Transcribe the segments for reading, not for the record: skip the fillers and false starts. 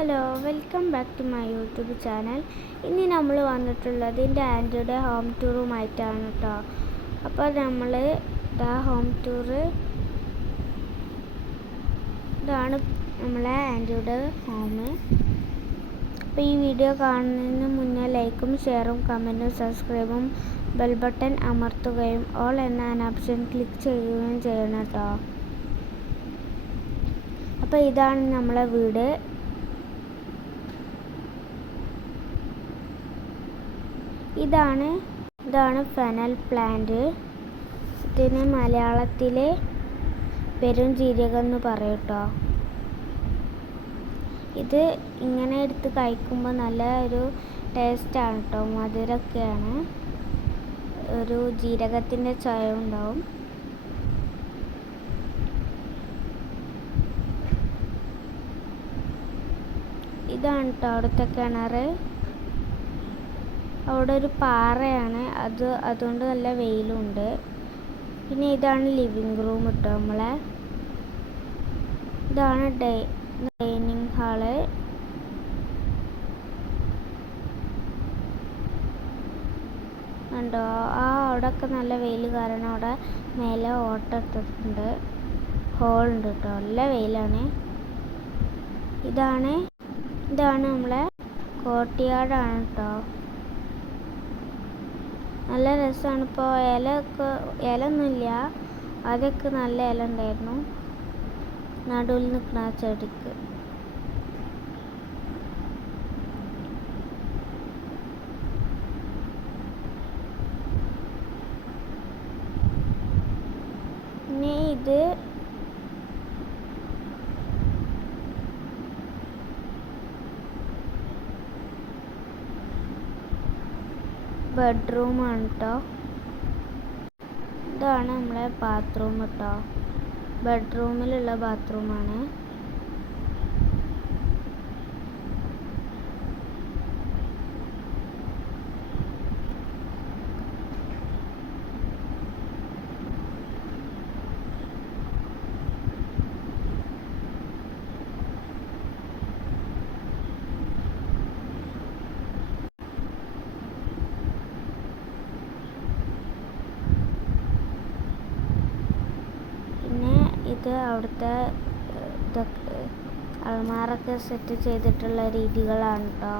Hello, welcome back to my YouTube channel. ഇനി നമ്മൾ വന്നിട്ടുള്ളത് എൻ്റെ ആൻറ്റിയുടെ ഹോം ടൂറുമായിട്ടാണ് കേട്ടോ. അപ്പോൾ നമ്മൾ ഹോം ടൂറ് ഇതാണ് നമ്മളെ ആൻറ്റിയുടെ ഹോം. അപ്പോൾ ഈ വീഡിയോ കാണുന്നതിന് മുന്നേ ലൈക്കും ഷെയറും കമൻറ്റും സബ്സ്ക്രൈബും ബെൽ ബട്ടൺ അമർത്തുകയും ഓൾ എന്ന ഓപ്ഷൻ ക്ലിക്ക് ചെയ്യുകയും ചെയ്യണം കേട്ടോ. അപ്പോൾ ഇതാണ് നമ്മളെ വീട്. ഇതാണ് ഫെനൽ പ്ലാന്റ്. ഇതിന് മലയാളത്തിൽ പെരുംജീരകം എന്ന് പറയും കേട്ടോ. ഇത് ഇങ്ങനെ എടുത്ത് കഴിക്കുമ്പോൾ നല്ല ഒരു ടേസ്റ്റാണ് കേട്ടോ. മധുരമൊക്കെയാണ്, ഒരു ജീരകത്തിൻ്റെ ചായ ഉണ്ടാവും. ഇതാണ് കേട്ടോ അവിടുത്തെ കിണർ. അവിടെ ഒരു പാറയാണ്, അതുകൊണ്ട് നല്ല വെയിലുണ്ട്. പിന്നെ ഇതാണ് ലിവിങ് റൂം കേട്ടോ നമ്മളെ. ഇതാണ് ഡൈനിങ് ഹാള്. കണ്ടോ, അവിടെയൊക്കെ നല്ല വെയിൽ കാരണം അവിടെ മേലെ ഓട്ട ഇട്ടിട്ടുണ്ട്, ഹോളുണ്ട് കേട്ടോ. നല്ല വെയിലാണ്. ഇതാണ് നമ്മളെ കോർട്ട്യാർഡാണ് കേട്ടോ. നല്ല രസമാണ്. ഇപ്പോൾ ഇലയൊന്നുമില്ല, ആദ്യമൊക്കെ നല്ല ഇല ഉണ്ടായിരുന്നു നടുവിൽ നിൽക്കുന്ന ആ ചെടിക്ക്. ഇനി ഇത് ബെഡ്റൂമാണ് കേട്ടോ. ഇതാണ് നമ്മളെ ബാത്റൂം കേട്ടോ. ബെഡ്റൂമിലുള്ള ബാത്റൂമാണ്. ഇത് അവിടുത്തെ അൾമാറൊക്കെ സെറ്റ് ചെയ്തിട്ടുള്ള രീതികളാണ് കേട്ടോ.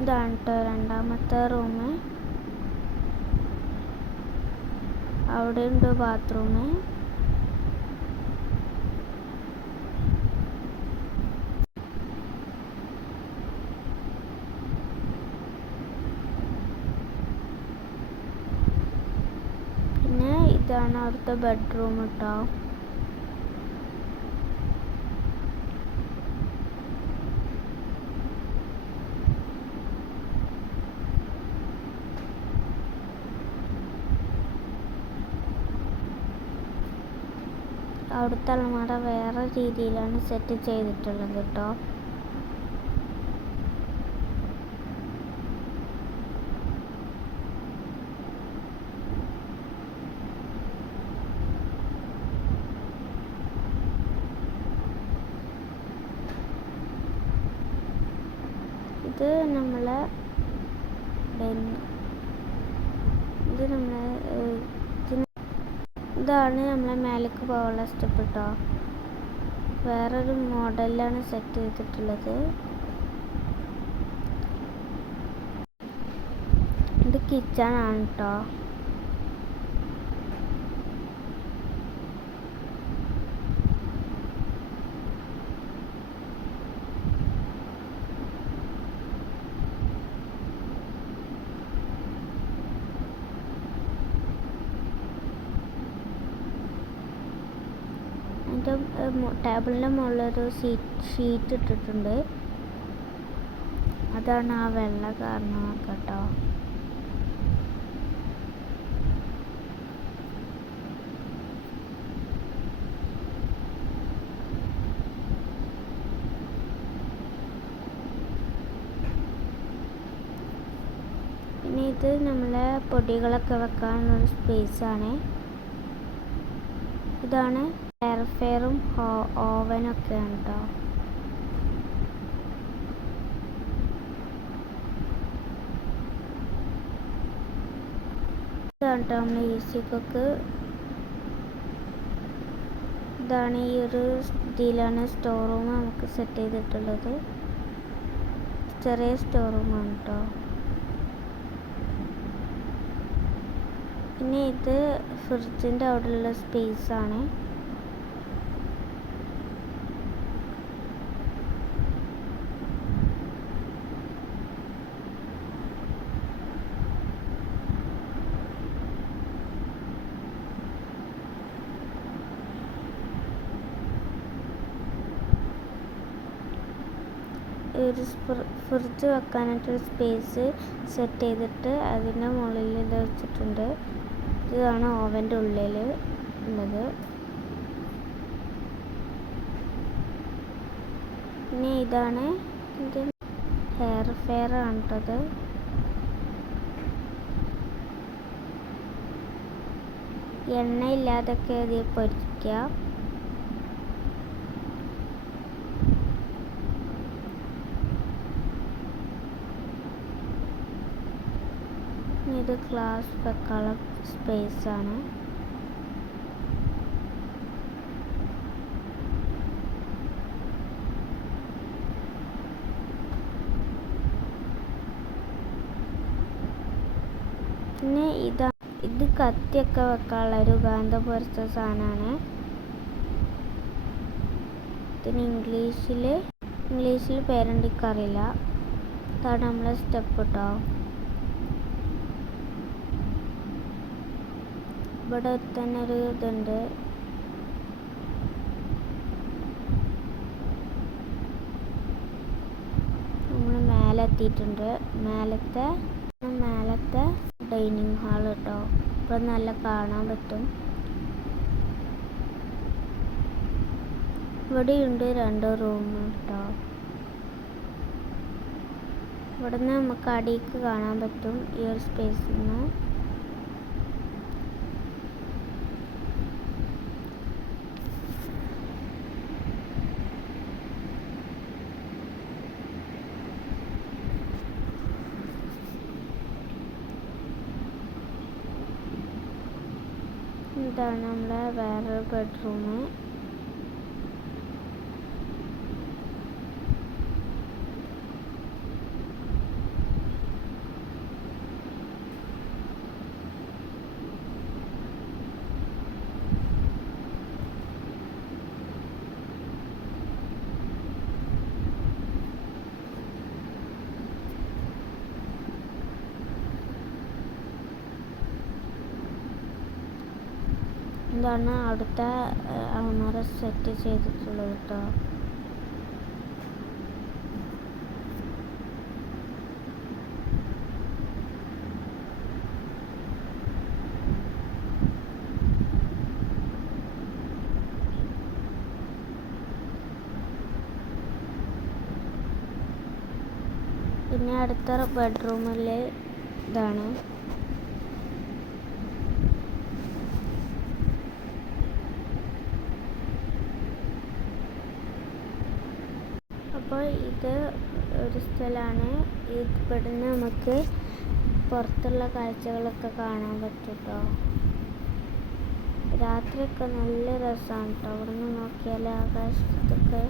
ഇതാണ് കേട്ടോ രണ്ടാമത്തെ റൂം. അവിടെ ഉണ്ട് ബാത്റൂം. പിന്നെ ഇതാണ് അവിടുത്തെ ബെഡ്റൂം കേട്ടോ. അവിടുത്തെ അലമാര വേറെ രീതിയിലാണ് സെറ്റ് ചെയ്തിട്ടുള്ളത് കേട്ടോ. ഇത് നമ്മളെ ഇതാണ് നമ്മളെ മേലേക്ക് പോകാനുള്ള സ്റ്റെപ്പ് കേട്ടോ. വേറൊരു മോഡലിലാണ് സെറ്റ് ചെയ്തിട്ടുള്ളത്. ഇത് കിച്ചൺ ആണ് കേട്ടോ. അതിൻ്റെ ടേബിളിൻ്റെ മുകളിലൊരു ഷീറ്റ് ഇട്ടിട്ടുണ്ട്. അതാണ് ആ വെള്ള കാരണം കേട്ടോ. പിന്നെ ഇത് നമ്മളെ പൊടികളൊക്കെ വെക്കാനുള്ളൊരു സ്പേസാണ്. ഇതാണ് എയർ ഫെയറും ഓവനൊക്കെയാണ് കേട്ടോ. ഇതാണ് കേട്ടോ നമ്മൾ ഈസി കുക്ക്. ഇതാണ് ഈ ഒരു ഇതിലാണ് സ്റ്റോർ റൂം നമുക്ക് സെറ്റ് ചെയ്തിട്ടുള്ളത്. ചെറിയ സ്റ്റോർ റൂമാണ് കേട്ടോ. പിന്നെ ഇത് ഫ്രിഡ്ജിൻ്റെ അവിടെയുള്ള സ്പേസാണ്. ഒരു ഫ്രിഡ്ജ് വെക്കാനായിട്ടൊരു സ്പേസ് സെറ്റ് ചെയ്തിട്ട് അതിൻ്റെ മുകളിൽ ഇത് വെച്ചിട്ടുണ്ട്. ഇതാണ് ഓവൻ്റെ ഉള്ളിൽ ഉള്ളത്. പിന്നെ ഇതാണ് ഇത് എയർ ഫെയർ ആണ് കേട്ടത്. എണ്ണ ഇല്ലാതൊക്കെ ഇത് പൊരിക്കുക. ഇത് ഗ്ലാസ് വെക്കാനുള്ള സ്പേസാണ്. പിന്നെ ഇത് കത്തിയൊക്കെ വെക്കാനുള്ള ഒരു കാന്തം പോലത്തെ സാധനമാണ്. ഇതിന് ഇംഗ്ലീഷിൽ പേരെനിക്കറിയില്ല. ഇതാണ് നമ്മളെ സ്റ്റെപ്പ് കേട്ടോ. ഇവിടെ തന്നെ ഒരു ഇതുണ്ട്. നമ്മൾ മേലെ എത്തിയിട്ടുണ്ട്. മേലത്തെ ഡൈനിങ് ഹാൾ കേട്ടോ. ഇവിടെ നല്ല കാണാൻ പറ്റും. ഇവിടെയുണ്ട് 2 റൂം കേട്ടോ. ഇവിടെ നിന്ന് നമുക്ക് അടിയിലേക്ക് കാണാൻ പറ്റും ഈ ഒരു സ്പേസിൽ നിന്ന്. ഇതാണ് നമ്മളെ വേറൊരു ബെഡ്റൂം. ഇതാണ് അവിടുത്തെ അലമാര സെറ്റ് ചെയ്തിട്ടുള്ളത് കേട്ടോ. പിന്നെ അടുത്ത ബെഡ്റൂമിൽ ഇതാണ്. അപ്പോൾ ഇത് ഒരു സ്ഥലമാണ്. ഇവിടുന്ന് നമുക്ക് പുറത്തുള്ള കാഴ്ചകളൊക്കെ കാണാൻ പറ്റും കേട്ടോ. രാത്രിയൊക്കെ നല്ല രസമാണ് കേട്ടോ. അവിടെ നിന്ന് നോക്കിയാൽ ആകാശത്തൊക്കെ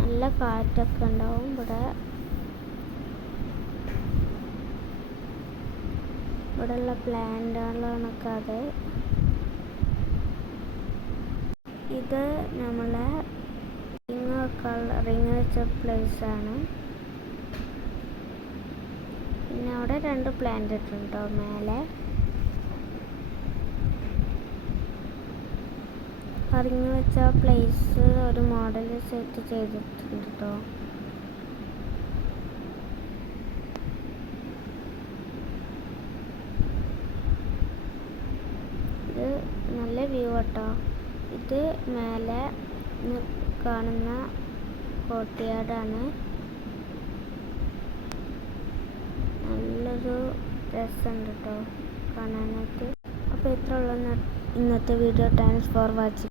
നല്ല കാറ്റൊക്കെ ഉണ്ടാവും. ഇവിടെയുള്ള പ്ലാന്റുകളാണൊക്കെ അത്. ഇത് നമ്മളെ റിങ് വെച്ച പ്ലേസാണ്. പിന്നെ അവിടെ 2 പ്ലാന്റ് ഇട്ടുണ്ടോ മേലെ. അറിഞ്ഞു വെച്ച പ്ലേസ് ഒരു മോഡൽ സെറ്റ് ചെയ്തിട്ടുണ്ട് കേട്ടോ. ഇത് നല്ല വ്യൂ കേട്ടോ. ഇത് മേലെ കാണുന്ന കോർട്ട്യാർഡാണ്. നല്ലൊരു രസമുണ്ട് കേട്ടോ കാണാനായിട്ട്. അപ്പോൾ ഇത്ര ഉള്ള ഇന്നത്തെ വീഡിയോ. Thanks for watching.